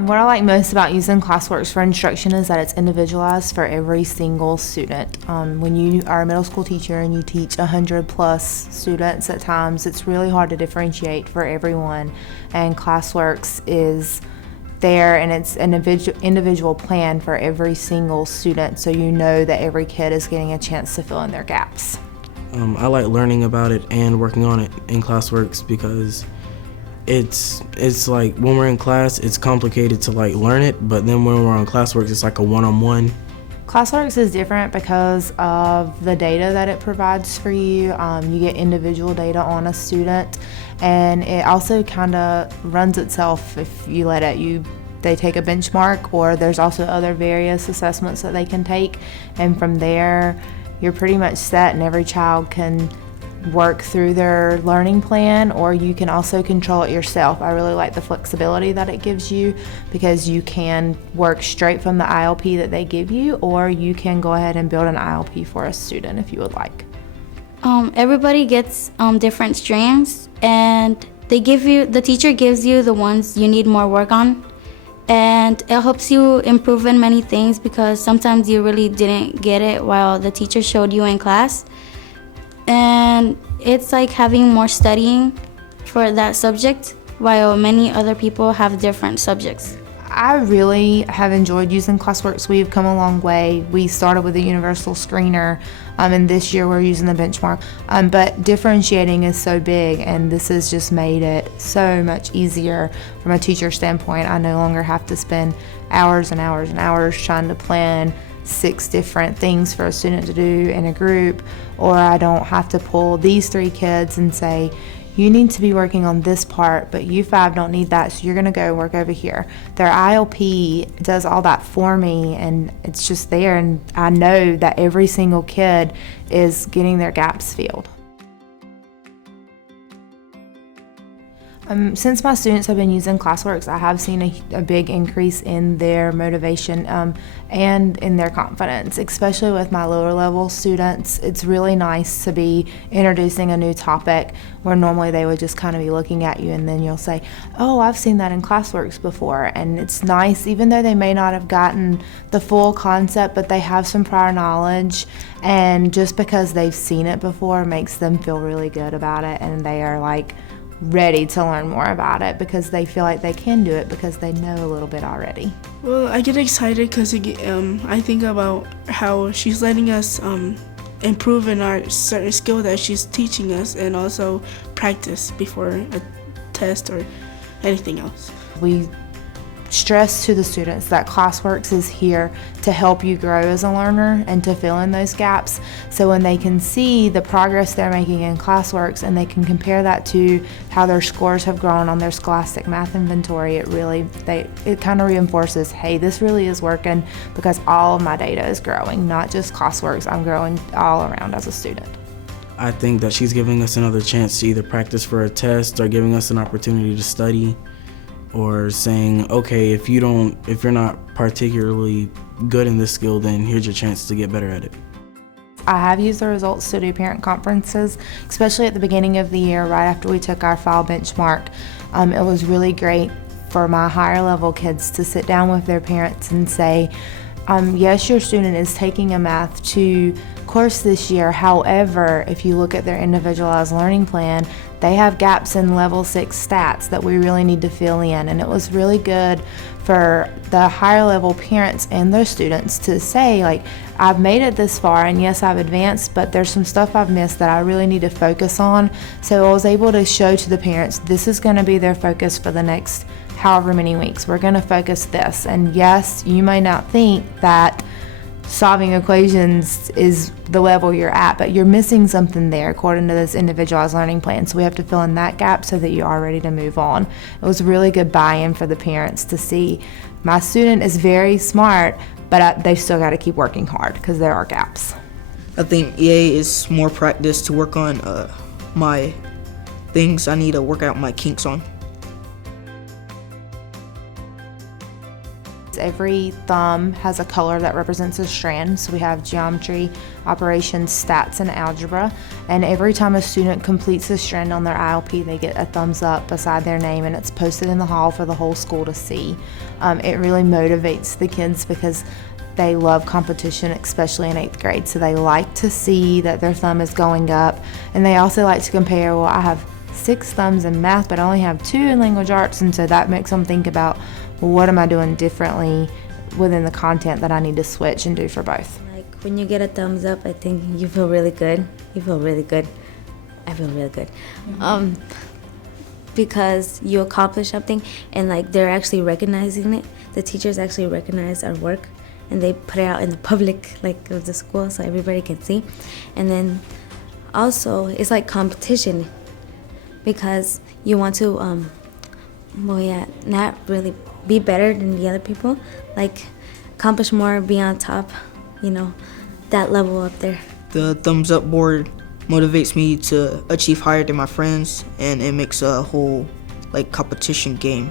What I like most about using Classworks for instruction is that it's individualized for every single student. When you are a middle school teacher and you teach 100 plus students at times, it's really hard to differentiate for everyone. And Classworks is there, and it's an individual plan for every single student, so you know that every kid is getting a chance to fill in their gaps. I like learning about it and working on it in Classworks because it's like when we're in class, it's complicated to like learn it, but then when we're on Classworks, it's like a one-on-one. Classworks is different because of the data that it provides for you. You get individual data on a student, and it also kind of runs itself if you let it. They take a benchmark, or there's also other various assessments that they can take, and from there you're pretty much set, and every child can work through their learning plan, or you can also control it yourself. I really like the flexibility that it gives you because you can work straight from the ILP that they give you, or you can go ahead and build an ILP for a student if you would like. Everybody gets different strengths, and the teacher gives you the ones you need more work on, and it helps you improve in many things because sometimes you really didn't get it while the teacher showed you in class. And it's like having more studying for that subject while many other people have different subjects. I really have enjoyed using Classworks. We've come a long way. We started with a universal screener, and this year we're using the benchmark. But differentiating is so big, and this has just made it so much easier from a teacher standpoint. I no longer have to spend hours and hours and hours trying to plan 6 different things for a student to do in a group, or I don't have to pull these 3 kids and say, you need to be working on this part, but you 5 don't need that, so you're going to go work over here. Their ILP does all that for me, and it's just there, and I know that every single kid is getting their gaps filled. Since my students have been using Classworks, I have seen a big increase in their motivation and in their confidence, especially with my lower level students. It's really nice to be introducing a new topic where normally they would just kind of be looking at you, and then you'll say, oh, I've seen that in Classworks before. And it's nice, even though they may not have gotten the full concept, but they have some prior knowledge, and just because they've seen it before makes them feel really good about it, and they are like ready to learn more about it because they feel like they can do it because they know a little bit already. Well, I get excited because I think about how she's letting us improve in our certain skill that she's teaching us, and also practice before a test or anything else. We stress to the students that Classworks is here to help you grow as a learner and to fill in those gaps. So when they can see the progress they're making in Classworks and they can compare that to how their scores have grown on their Scholastic Math Inventory, it kind of reinforces, hey, this really is working because all of my data is growing, not just Classworks. I'm growing all around as a student. I think that she's giving us another chance to either practice for a test or giving us an opportunity to study, or saying, okay, if you're not particularly good in this skill, then here's your chance to get better at it. I have used the results to do parent conferences, especially at the beginning of the year, right after we took our fall benchmark. It was really great for my higher level kids to sit down with their parents and say, yes, your student is taking a Math 2 course this year. However, if you look at their individualized learning plan, they have gaps in level 6 stats that we really need to fill in. And it was really good for the higher level parents and their students to say, like, I've made it this far, and yes, I've advanced, but there's some stuff I've missed that I really need to focus on. So I was able to show to the parents, this is going to be their focus for the next however many weeks. We're going to focus this. And yes, you may not think that solving equations is the level you're at, but you're missing something there according to this individualized learning plan. So we have to fill in that gap so that you are ready to move on. It was really good buy-in for the parents to see my student is very smart, but they've still got to keep working hard because there are gaps. I think EA is more practice to work on my things I need to work out my kinks on. Every thumb has a color that represents a strand. So we have geometry, operations, stats, and algebra. And every time a student completes a strand on their ILP, they get a thumbs up beside their name, and it's posted in the hall for the whole school to see. It really motivates the kids because they love competition, especially in 8th grade. So they like to see that their thumb is going up. And they also like to compare, well, I have 6 thumbs in math, but I only have 2 in language arts. And so that makes them think about, well, what am I doing differently within the content that I need to switch and do for both? Like when you get a thumbs up, I think you feel really good. You feel really good. I feel really good. Because you accomplish something, and like they're actually recognizing it. The teachers actually recognize our work, and they put it out in the public, like of the school, so everybody can see. And then also it's like competition, because you want to not really be better than the other people, like accomplish more, be on top, that level up there. The thumbs up board motivates me to achieve higher than my friends, and it makes a whole competition game.